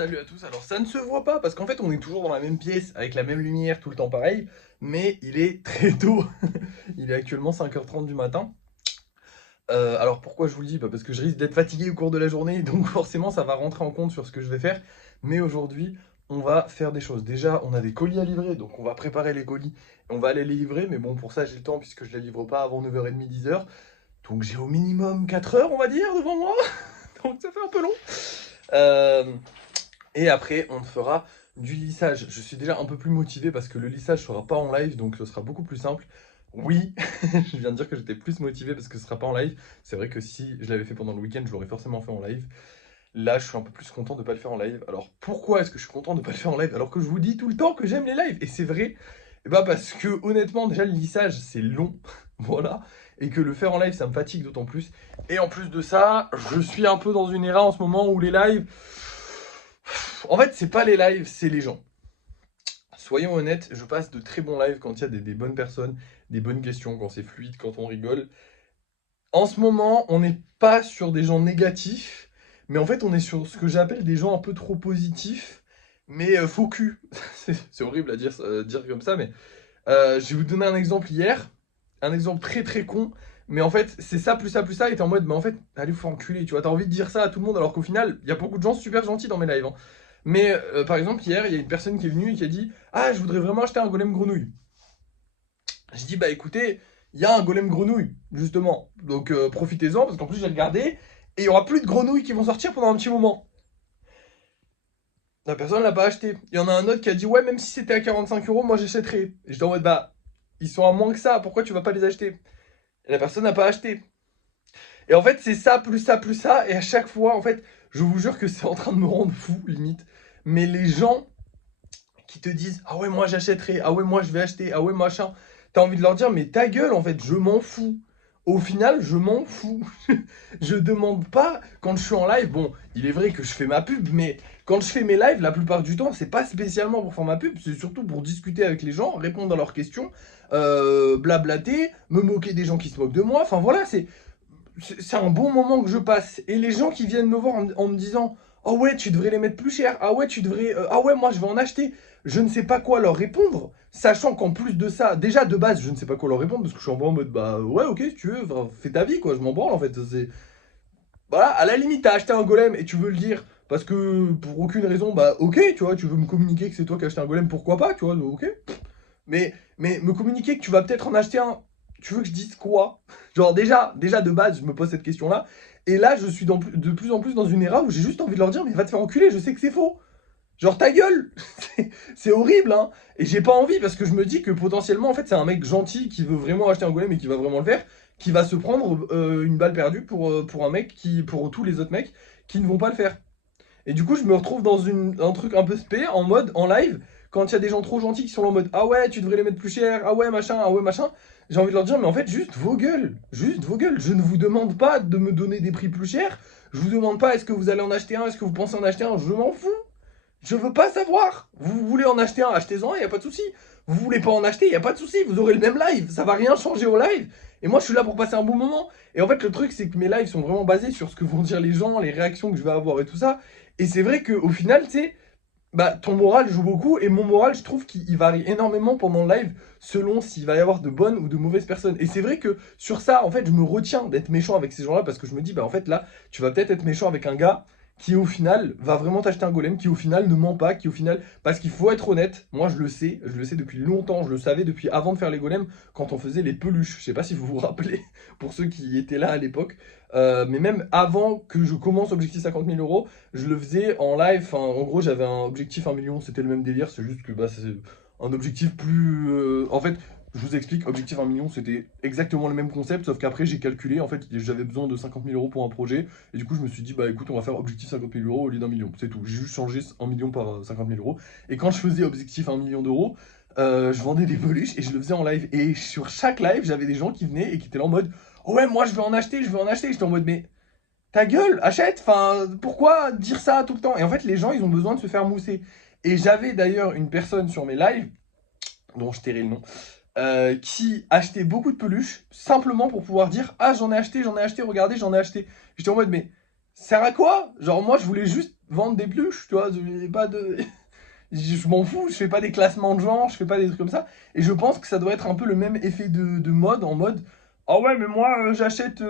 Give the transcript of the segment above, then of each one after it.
Salut à tous, alors ça ne se voit pas parce qu'en fait on est toujours dans la même pièce avec la même lumière tout le temps pareil, mais il est très tôt, il est actuellement 5h30 du matin. Alors pourquoi je vous le dis? Bah, parce que je risque d'être fatigué au cours de la journée, donc forcément ça va rentrer en compte sur ce que je vais faire, mais aujourd'hui on va faire des choses. Déjà on a des colis à livrer, donc on va préparer les colis, et on va aller les livrer, mais bon pour ça j'ai le temps puisque je les livre pas avant 9h30, 10h, donc j'ai au minimum 4 heures on va dire devant moi, donc ça fait un peu long. Euh, Et après, on fera du lissage. Je suis déjà un peu plus motivé parce que le lissage sera pas en live, donc ce sera beaucoup plus simple. Oui, je viens de dire que j'étais plus motivé parce que ce sera pas en live. C'est vrai que si je l'avais fait pendant le week-end, je l'aurais forcément fait en live. Là, je suis un peu plus content de pas le faire en live. Alors pourquoi est-ce que je suis content de pas le faire en live alors que je vous dis tout le temps que j'aime les lives? Et c'est vrai, et bah parce que honnêtement, déjà le lissage c'est long, voilà, et que le faire en live ça me fatigue d'autant plus. Et en plus de ça, je suis un peu dans une ère en ce moment où les lives, en fait, c'est pas les lives, c'est les gens. Soyons honnêtes, je passe de très bons lives quand il y a des bonnes personnes, des bonnes questions, quand c'est fluide, quand on rigole. En ce moment, on n'est pas sur des gens négatifs, mais en fait, on est sur ce que j'appelle des gens un peu trop positifs, mais faux cul. C'est horrible à dire, dire comme ça, mais je vais vous donner un exemple hier, un exemple très très con, mais en fait, c'est ça, plus ça, plus ça, et t'es en mode, bah en fait, allez, faut enculer, tu vois, t'as envie de dire ça à tout le monde, alors qu'au final, il y a beaucoup de gens super gentils dans mes lives, hein. Mais par exemple, hier, il y a une personne qui est venue et qui a dit, ah, je voudrais vraiment acheter un golem grenouille. Je dis, bah écoutez, il y a un golem grenouille, justement, donc profitez-en, parce qu'en plus, j'ai regardé, et il y aura plus de grenouilles qui vont sortir pendant un petit moment. La personne l'a pas acheté. Il y en a un autre qui a dit, ouais, même si c'était à 45 €, moi j'achèterais. Et j'étais en mode, bah, ils sont à moins que ça, pourquoi tu vas pas les acheter? Et la personne n'a pas acheté. Et en fait, c'est ça, plus ça, plus ça. Et à chaque fois, en fait, je vous jure que c'est en train de me rendre fou, limite. Mais les gens qui te disent, ah ouais, moi j'achèterai, ah ouais, moi je vais acheter, ah ouais, machin, t'as envie de leur dire, mais ta gueule, en fait, je m'en fous. Au final, je m'en fous. Je demande pas quand je suis en live. Bon, il est vrai que je fais ma pub, mais quand je fais mes lives, la plupart du temps, c'est pas spécialement pour faire ma pub, c'est surtout pour discuter avec les gens, répondre à leurs questions, blablater, me moquer des gens qui se moquent de moi. Enfin voilà, c'est un bon moment que je passe. Et les gens qui viennent me voir en me disant, oh ouais, tu devrais les mettre plus cher, ah ouais, tu devrais, ah ouais, moi je vais en acheter. Je ne sais pas quoi leur répondre, sachant qu'en plus de ça, déjà de base, je ne sais pas quoi leur répondre parce que je suis en mode, bah ouais, ok, si tu veux, fais ta vie, quoi, je m'en branle en fait. Voilà, à la limite, t'as acheté un golem et tu veux le dire parce que pour aucune raison, bah ok, tu vois, tu veux me communiquer que c'est toi qui as acheté un golem, pourquoi pas, tu vois, ok. Mais me communiquer que tu vas peut-être en acheter un, tu veux que je dise quoi? Genre déjà de base, je me pose cette question-là. Et là, je suis de plus en plus dans une era où j'ai juste envie de leur dire, mais va te faire enculer, je sais que c'est faux. Genre ta gueule. C'est horrible, hein. Et j'ai pas envie parce que je me dis que potentiellement, en fait, c'est un mec gentil qui veut vraiment acheter un golem et qui va vraiment le faire, qui va se prendre une balle perdue pour un mec pour tous les autres mecs qui ne vont pas le faire. Et du coup, je me retrouve dans un truc un peu spé, en mode, en live, quand il y a des gens trop gentils qui sont là en mode, ah ouais, tu devrais les mettre plus cher, ah ouais, machin. J'ai envie de leur dire, mais en fait, juste vos gueules. Je ne vous demande pas de me donner des prix plus chers. Je vous demande pas, est-ce que vous allez en acheter un, est-ce que vous pensez en acheter un, je m'en fous. Je veux pas savoir. Vous voulez en acheter un, achetez-en, il y a pas de souci. Vous voulez pas en acheter, il y a pas de souci. Vous aurez le même live, ça va rien changer au live. Et moi, je suis là pour passer un bon moment. Et en fait, le truc, c'est que mes lives sont vraiment basés sur ce que vont dire les gens, les réactions que je vais avoir et tout ça. Et c'est vrai qu'au final, tu sais, bah, ton moral joue beaucoup. Et mon moral, je trouve qu'il varie énormément pendant le live selon s'il va y avoir de bonnes ou de mauvaises personnes. Et c'est vrai que sur ça, en fait, je me retiens d'être méchant avec ces gens-là parce que je me dis, bah, en fait, là, tu vas peut-être être méchant avec un gars qui au final va vraiment t'acheter un golem, qui au final ne ment pas, qui au final... Parce qu'il faut être honnête, moi je le sais depuis longtemps, je le savais depuis avant de faire les golems, quand on faisait les peluches. Je sais pas si vous vous rappelez, pour ceux qui étaient là à l'époque. Mais même avant que je commence Objectif 50 000 €, je le faisais en live. Enfin, en gros, j'avais un objectif 1 million, c'était le même délire, c'est juste que bah, c'est un objectif plus... En fait, je vous explique, objectif 1 million, c'était exactement le même concept, sauf qu'après j'ai calculé, en fait, j'avais besoin de 50 000 € pour un projet, et du coup je me suis dit, bah écoute, on va faire objectif 50 000 € au lieu d'1 million, c'est tout. J'ai juste changé 1 million par 50 000 €, et quand je faisais objectif 1 million d'euros, je vendais des peluches et je le faisais en live. Et sur chaque live, j'avais des gens qui venaient et qui étaient là en mode, oh ouais, moi je veux en acheter, je veux en acheter. J'étais en mode, mais ta gueule, achète, enfin, pourquoi dire ça tout le temps? Et en fait, les gens, ils ont besoin de se faire mousser. Et j'avais d'ailleurs une personne sur mes lives, dont je tairai le nom, qui achetait beaucoup de peluches simplement pour pouvoir dire, ah j'en ai acheté, regardez, j'en ai acheté. J'étais en mode, mais sert à quoi? Genre, moi, je voulais juste vendre des pluches, tu vois, pas de... Je m'en fous, je fais pas des classements de genre, je fais pas des trucs comme ça. Et je pense que ça doit être un peu le même effet de mode, en mode, ah ouais, mais moi, j'achète,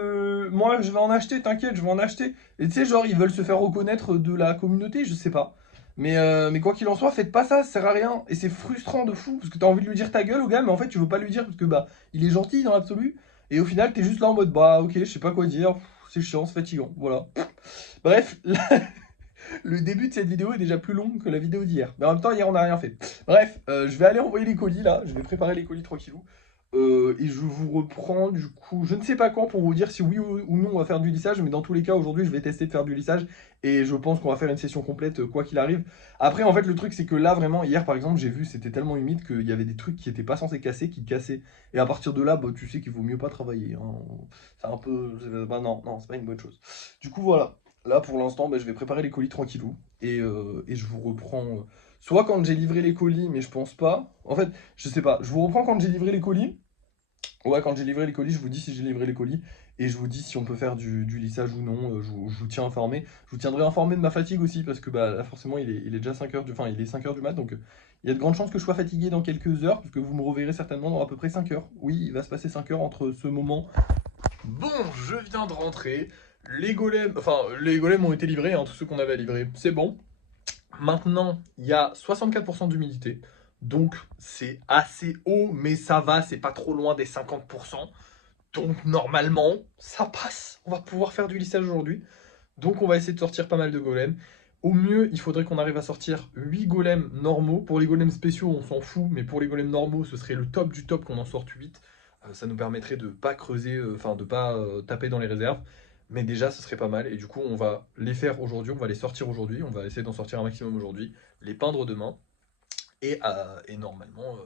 moi, je vais en acheter, t'inquiète, je vais en acheter. Et tu sais, genre, ils veulent se faire reconnaître de la communauté, je sais pas. Mais quoi qu'il en soit, faites pas ça, ça sert à rien. Et c'est frustrant de fou, parce que t'as envie de lui dire ta gueule au gars, mais en fait, tu veux pas lui dire, parce que, bah, il est gentil dans l'absolu. Et au final, t'es juste là en mode, bah, ok, je sais pas quoi dire, c'est chiant, c'est fatigant, voilà. Bref, le début de cette vidéo est déjà plus long que la vidéo d'hier. Mais en même temps, hier, on n'a rien fait. Bref, je vais aller envoyer les colis, là. Je vais préparer les colis tranquillou. Et je vous reprends, du coup, je ne sais pas quand pour vous dire si oui ou non on va faire du lissage. Mais dans tous les cas, aujourd'hui, je vais tester de faire du lissage. Et je pense qu'on va faire une session complète, quoi qu'il arrive. Après, en fait, le truc, c'est que là, vraiment, hier, par exemple, j'ai vu, c'était tellement humide qu'il y avait des trucs qui n'étaient pas censés casser, qui cassaient. Et à partir de là, bah, tu sais qu'il vaut mieux pas travailler, hein. C'est un peu... Bah non, non, c'est pas une bonne chose. Du coup, voilà. Là, pour l'instant, bah, je vais préparer les colis tranquillou. Et je vous reprends... soit quand j'ai livré les colis, mais je pense pas. En fait, je sais pas. Je vous reprends quand j'ai livré les colis. Ouais, quand j'ai livré les colis, je vous dis si j'ai livré les colis. Et je vous dis si on peut faire du lissage ou non. Je vous tiens informé. Je vous tiendrai informé de ma fatigue aussi. Parce que bah, là, forcément, il est déjà 5 heures du... Enfin, il est 5 heures du mat. Donc, il y a de grandes chances que je sois fatigué dans quelques heures. Parce que vous me reverrez certainement dans à peu près 5 heures. Oui, il va se passer 5 heures entre ce moment. Bon, je viens de rentrer. Les golems ont été livrés, hein, tous ceux qu'on avait à livrer. C'est bon. Maintenant, il y a 64% d'humidité. Donc, c'est assez haut, mais ça va, c'est pas trop loin des 50%. Donc, normalement, ça passe. On va pouvoir faire du lissage aujourd'hui. Donc, on va essayer de sortir pas mal de golems. Au mieux, il faudrait qu'on arrive à sortir 8 golems normaux. Pour les golems spéciaux, on s'en fout. Mais pour les golems normaux, ce serait le top du top qu'on en sorte 8. Ça nous permettrait de pas creuser, enfin de pas taper dans les réserves. Mais déjà, ce serait pas mal. Et du coup, on va les faire aujourd'hui, on va les sortir aujourd'hui. On va essayer d'en sortir un maximum aujourd'hui, les peindre demain. Et normalement,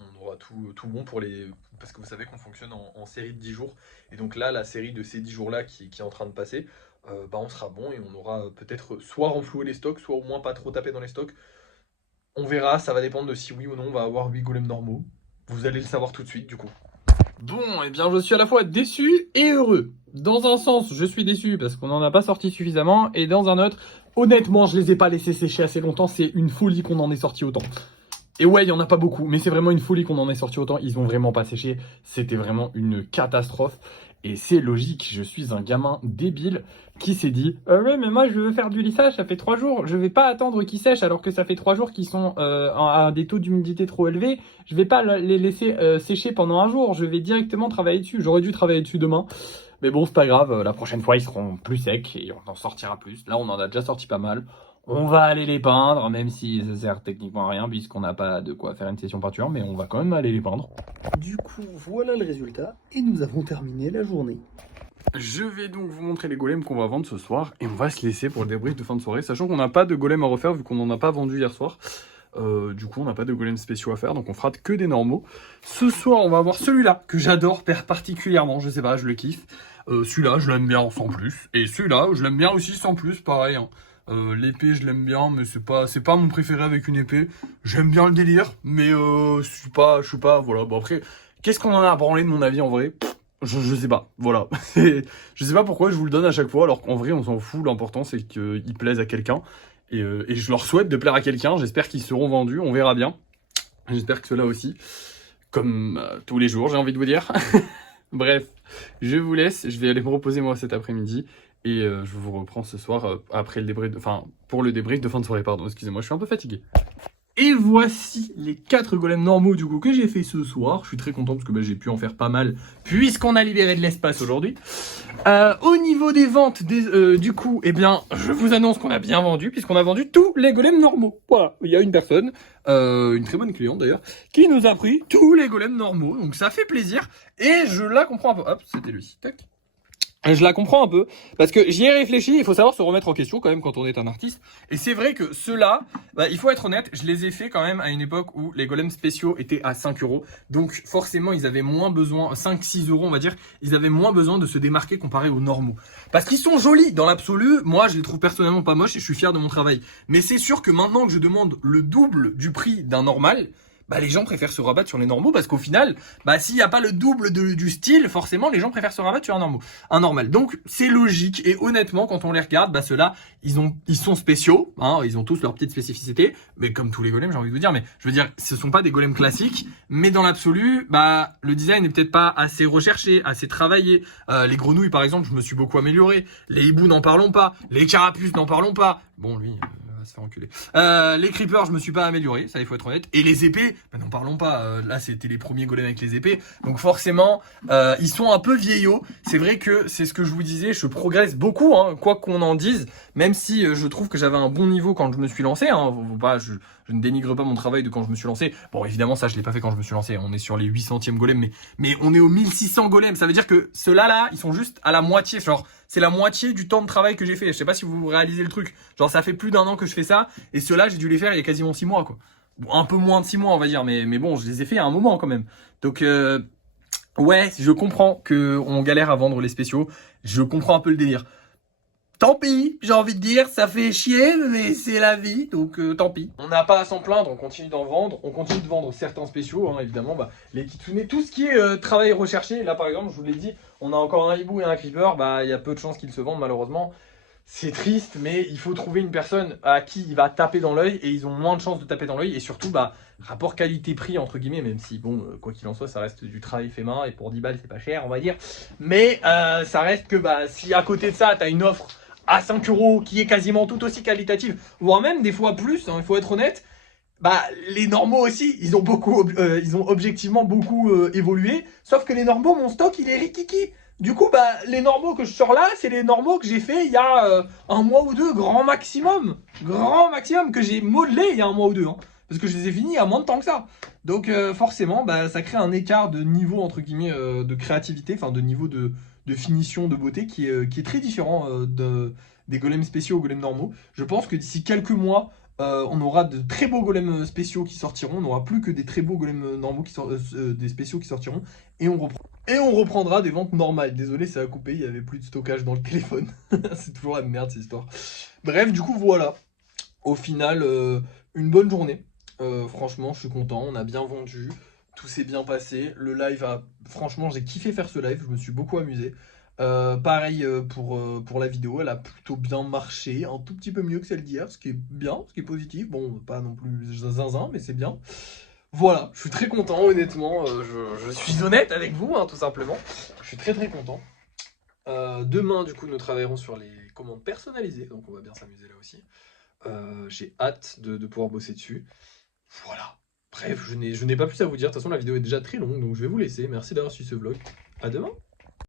on aura tout bon pour les... Parce que vous savez qu'on fonctionne en série de 10 jours. Et donc là, la série de ces 10 jours-là qui est en train de passer, bah on sera bon et on aura peut-être soit renfloué les stocks, soit au moins pas trop tapé dans les stocks. On verra, ça va dépendre de si oui ou non on va avoir 8 golems normaux. Vous allez le savoir tout de suite du coup. Bon, eh bien je suis à la fois déçu et heureux. Dans un sens, je suis déçu parce qu'on n'en a pas sorti suffisamment. Et dans un autre, honnêtement, je les ai pas laissés sécher assez longtemps. C'est une folie qu'on en ait sorti autant. Et ouais, il n'y en a pas beaucoup, mais c'est vraiment une folie qu'on en ait sorti autant. Ils ont vraiment pas séché. C'était vraiment une catastrophe. Et c'est logique, je suis un gamin débile qui s'est dit ouais, mais moi je veux faire du lissage, ça fait 3 jours, je vais pas attendre qu'ils sèchent alors que ça fait 3 jours qu'ils sont à des taux d'humidité trop élevés. Je vais pas les laisser sécher pendant un jour, je vais directement travailler dessus. J'aurais dû travailler dessus demain. Mais bon, c'est pas grave, la prochaine fois ils seront plus secs et on en sortira plus. Là, on en a déjà sorti pas mal. On va aller les peindre, même si ça sert techniquement à rien, puisqu'on n'a pas de quoi faire une session peinture, mais on va quand même aller les peindre. Du coup, voilà le résultat, et nous avons terminé la journée. Je vais donc vous montrer les golems qu'on va vendre ce soir, et on va se laisser pour le débrief de fin de soirée, sachant qu'on n'a pas de golem à refaire, vu qu'on n'en a pas vendu hier soir. Du coup, on n'a pas de golems spéciaux à faire, donc on fera que des normaux. Ce soir, on va avoir celui-là, que j'adore particulièrement, je sais pas, je le kiffe. Celui-là, je l'aime bien sans plus, et celui-là, je l'aime bien aussi sans plus, pareil, hein. L'épée je l'aime bien, mais c'est pas mon préféré avec une épée. J'aime bien le délire, mais je suis pas, voilà. Bon après, qu'est-ce qu'on en a à branler de mon avis en vrai? Je sais pas, voilà. Je sais pas pourquoi je vous le donne à chaque fois, alors qu'en vrai on s'en fout. L'important c'est qu'il plaise à quelqu'un, et je leur souhaite de plaire à quelqu'un. J'espère qu'ils seront vendus, on verra bien. J'espère que ceux-là aussi, comme tous les jours j'ai envie de vous dire. Bref, je vous laisse, je vais aller me reposer moi cet après-midi. Et je vous reprends ce soir après le débrief, pour le débrief de fin de soirée, pardon, excusez-moi, je suis un peu fatigué. Et voici les 4 golems normaux du coup que j'ai fait ce soir. Je suis très content parce que j'ai pu en faire pas mal puisqu'on a libéré de l'espace aujourd'hui. Au niveau des ventes, du coup, eh bien, je vous annonce qu'on a bien vendu puisqu'on a vendu tous les golems normaux. Voilà, il y a une personne, une très bonne cliente d'ailleurs, qui nous a pris tous les golems normaux. Donc ça fait plaisir et je la comprends un peu. Hop, c'était lui, tac. Je la comprends un peu, parce que j'y ai réfléchi, il faut savoir se remettre en question quand même quand on est un artiste. Et c'est vrai que ceux-là, il faut être honnête, je les ai fait quand même à une époque où les golems spéciaux étaient à 5 €. Donc forcément, ils avaient moins besoin, 5-6 € on va dire, ils avaient moins besoin de se démarquer comparé aux normaux. Parce qu'ils sont jolis, dans l'absolu, moi je les trouve personnellement pas moches et je suis fier de mon travail. Mais c'est sûr que maintenant que je demande le double du prix d'un normal, bah les gens préfèrent se rabattre sur les normaux parce qu'au final, bah s'il n'y a pas le double du style, forcément les gens préfèrent se rabattre sur un normal. Donc c'est logique et honnêtement quand on les regarde, bah ceux-là ils sont spéciaux, hein, ils ont tous leur petite spécificité, mais comme tous les golems j'ai envie de vous dire, mais je veux dire ce sont pas des golems classiques, mais dans l'absolu, bah le design n'est peut-être pas assez recherché, assez travaillé. Les grenouilles par exemple, je me suis beaucoup amélioré. Les hiboux n'en parlons pas, les carapuces n'en parlons pas. Bon lui. Va se faire enculer. Les creepers, je me suis pas amélioré, ça il faut être honnête. Et les épées, bah, n'en parlons pas. Là, c'était les premiers golems avec les épées. Donc forcément, ils sont un peu vieillots. C'est vrai que c'est ce que je vous disais, je progresse beaucoup, hein, quoi qu'on en dise. Même si je trouve que j'avais un bon niveau quand je me suis lancé. Hein, je ne dénigre pas mon travail de quand je me suis lancé. Bon, évidemment, ça, je l'ai pas fait quand je me suis lancé. On est sur les 800e golems, mais on est aux 1600 golems. Ça veut dire que ceux-là, là, ils sont juste à la moitié. Genre, c'est la moitié du temps de travail que j'ai fait. Je sais pas si vous réalisez le truc. Genre, ça fait plus d'1 an que je fais ça. Et ceux-là, j'ai dû les faire il y a quasiment 6 mois, quoi. Bon, un peu moins de 6 mois, on va dire. Mais bon, je les ai fait à un moment, quand même. Donc, ouais, je comprends qu'on galère à vendre les spéciaux. Je comprends un peu le délire. Tant pis, j'ai envie de dire, ça fait chier, mais c'est la vie, donc tant pis. On n'a pas à s'en plaindre, on continue d'en vendre, on continue de vendre certains spéciaux, hein, évidemment, bah, les kitsune, tout ce qui est travail recherché. Là par exemple, je vous l'ai dit, on a encore un hibou et un creeper, bah il y a peu de chances qu'ils se vendent malheureusement. C'est triste, mais il faut trouver une personne à qui il va taper dans l'œil, et ils ont moins de chances de taper dans l'œil, et surtout, bah, rapport qualité-prix, entre guillemets, même si, bon, quoi qu'il en soit, ça reste du travail fait main, et pour 10 balles, c'est pas cher, on va dire. Mais ça reste que, bah, si à côté de ça, t'as une offre à 5 € qui est quasiment tout aussi qualitative, voire même des fois plus, hein, il faut être honnête, bah les normaux aussi, ils ont objectivement beaucoup évolué, sauf que les normaux, mon stock, il est rikiki. Du coup, bah les normaux que je sors là, c'est les normaux que j'ai fait il y a 1 mois ou 2, grand maximum, que j'ai modelé il y a 1 mois ou 2, hein, parce que je les ai finis à moins de temps que ça. Donc forcément, bah ça crée un écart de niveau entre guillemets de créativité, enfin de niveau de finition, de beauté qui est très différent des golems spéciaux aux golems normaux. Je pense que d'ici quelques mois, on aura de très beaux golems spéciaux qui sortiront. On n'aura plus que des très beaux golems normaux, des spéciaux qui sortiront. Et on reprendra des ventes normales. Désolé, ça a coupé, il n'y avait plus de stockage dans le téléphone. C'est toujours la merde cette histoire. Bref, du coup, voilà. Au final, une bonne journée. Franchement, je suis content. On a bien vendu. Tout s'est bien passé. Le live a... Franchement, j'ai kiffé faire ce live. Je me suis beaucoup amusé. Pareil pour la vidéo. Elle a plutôt bien marché. Un tout petit peu mieux que celle d'hier. Ce qui est bien, ce qui est positif. Bon, pas non plus zinzin, mais c'est bien. Voilà, je suis très content, honnêtement. Je suis honnête avec vous, hein, tout simplement. Je suis très très content. Demain, du coup, nous travaillerons sur les commandes personnalisées. Donc, on va bien s'amuser là aussi. J'ai hâte de pouvoir bosser dessus. Voilà. Bref, je n'ai pas plus à vous dire. De toute façon, la vidéo est déjà très longue, donc je vais vous laisser. Merci d'avoir suivi ce vlog. À demain.